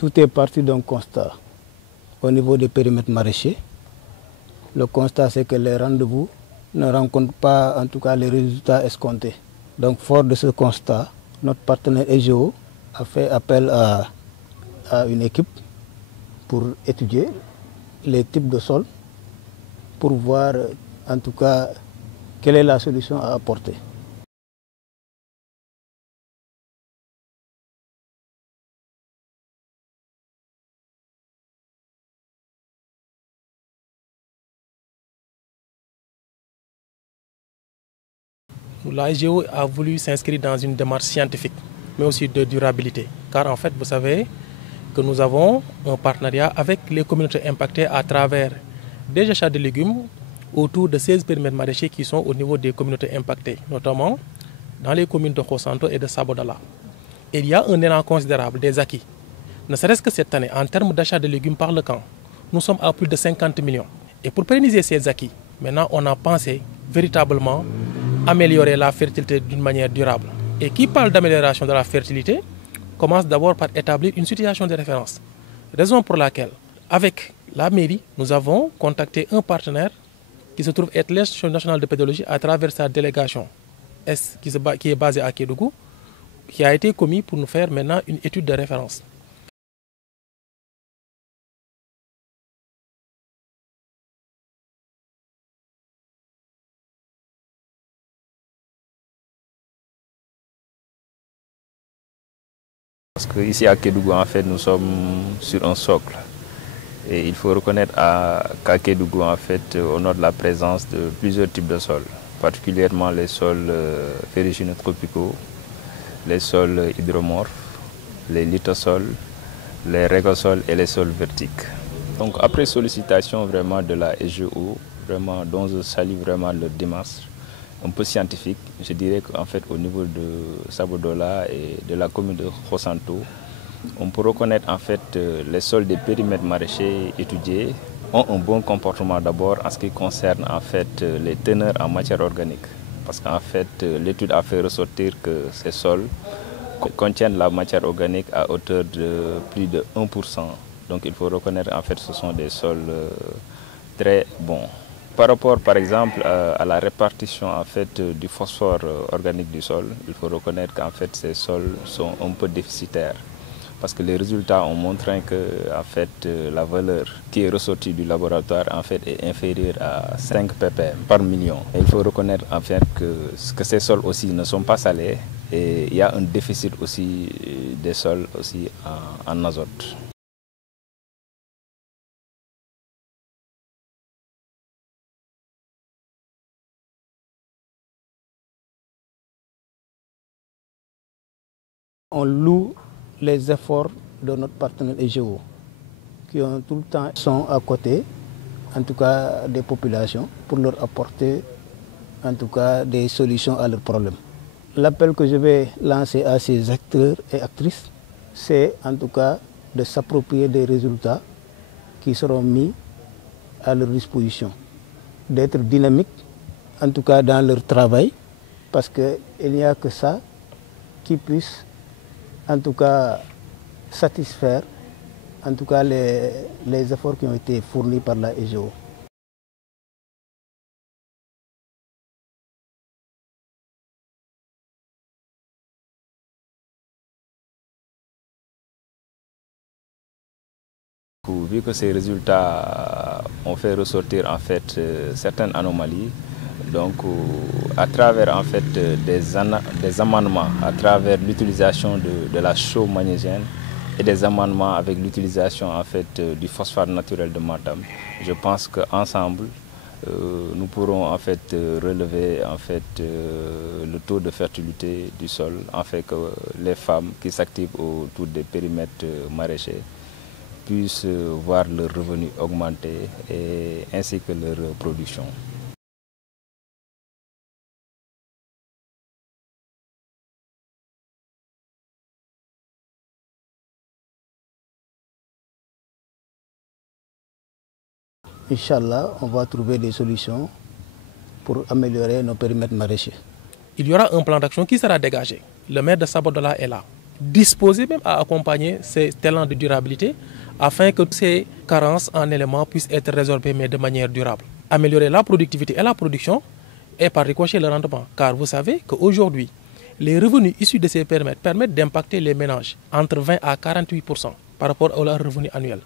Tout est parti d'un constat. Au niveau des périmètres maraîchers, le constat c'est que les rendez-vous ne rencontrent pas en tout cas les résultats escomptés. Donc fort de ce constat, notre partenaire EGO a fait appel à une équipe pour étudier les types de sols, pour voir en tout cas quelle est la solution à apporter. La SGO a voulu s'inscrire dans une démarche scientifique, mais aussi de durabilité. Car en fait, vous savez que nous avons un partenariat avec les communautés impactées à travers des achats de légumes autour de 16 périmètres maraîchers qui sont au niveau des communautés impactées, notamment dans les communes de Khosanto et de Sabodala. Il y a un élan considérable des acquis. Ne serait-ce que cette année, en termes d'achat de légumes par le camp, nous sommes à plus de 50 millions. Et pour pérenniser ces acquis, maintenant on a pensé véritablement améliorer la fertilité d'une manière durable. Et qui parle d'amélioration de la fertilité commence d'abord par établir une situation de référence. Raison pour laquelle, avec la mairie, nous avons contacté un partenaire qui se trouve être l'Institut national de pédologie à travers sa délégation qui est basée à Kédougou, qui a été commis pour nous faire maintenant une étude de référence. Parce qu'ici à Kédougou, en fait, nous sommes sur un socle. Et il faut reconnaître qu'à Kédougou, en fait, on note la présence de plusieurs types de sols, particulièrement les sols ferrugineux tropicaux, les sols hydromorphes, les lithosols, les régosols et les sols vertiques. Donc après sollicitation vraiment de la SGO, vraiment, dont je salue vraiment le démarche, un peu scientifique, je dirais qu'en fait au niveau de Sabodala et de la commune de Khosanto, on peut reconnaître en fait les sols des périmètres maraîchers étudiés ont un bon comportement d'abord en ce qui concerne en fait les teneurs en matière organique. Parce qu'en fait l'étude a fait ressortir que ces sols contiennent la matière organique à hauteur de plus de 1%. Donc il faut reconnaître en fait que ce sont des sols très bons. Par rapport, par exemple, à la répartition en fait, du phosphore organique du sol, il faut reconnaître qu'en fait, ces sols sont un peu déficitaires. Parce que les résultats ont montré que en fait, la valeur qui est ressortie du laboratoire en fait, est inférieure à 5 ppm par million. Et il faut reconnaître en fait, que ces sols aussi ne sont pas salés et il y a un déficit aussi des sols aussi en azote. On loue les efforts de notre partenaire EGO, qui ont tout le temps sont à côté, en tout cas des populations, pour leur apporter en tout cas des solutions à leurs problèmes. L'appel que je vais lancer à ces acteurs et actrices, c'est en tout cas de s'approprier des résultats qui seront mis à leur disposition, d'être dynamiques, en tout cas dans leur travail, parce qu'il n'y a que ça qui puisse en tout cas satisfaire en tout cas les efforts qui ont été fournis par la EGO. Vu que ces résultats ont fait ressortir en fait certaines anomalies, donc à travers en fait des amendements, à travers l'utilisation de la chaux magnésienne et des amendements avec l'utilisation en fait du phosphate naturel de Matam, je pense qu'ensemble nous pourrons en fait relever en fait le taux de fertilité du sol, en fait que les femmes qui s'activent autour des périmètres maraîchers puissent voir leurs revenus augmenter et ainsi que leur production. Inch'Allah, on va trouver des solutions pour améliorer nos périmètres maraîchers. Il y aura un plan d'action qui sera dégagé. Le maire de Sabodala est là. disposé même à accompagner ces talents de durabilité afin que ces carences en éléments puissent être résorbées mais de manière durable. Améliorer la productivité et la production et par ricochet le rendement. Car vous savez qu'aujourd'hui, les revenus issus de ces permettent d'impacter les ménages entre 20 à 48% par rapport à leur revenu annuel.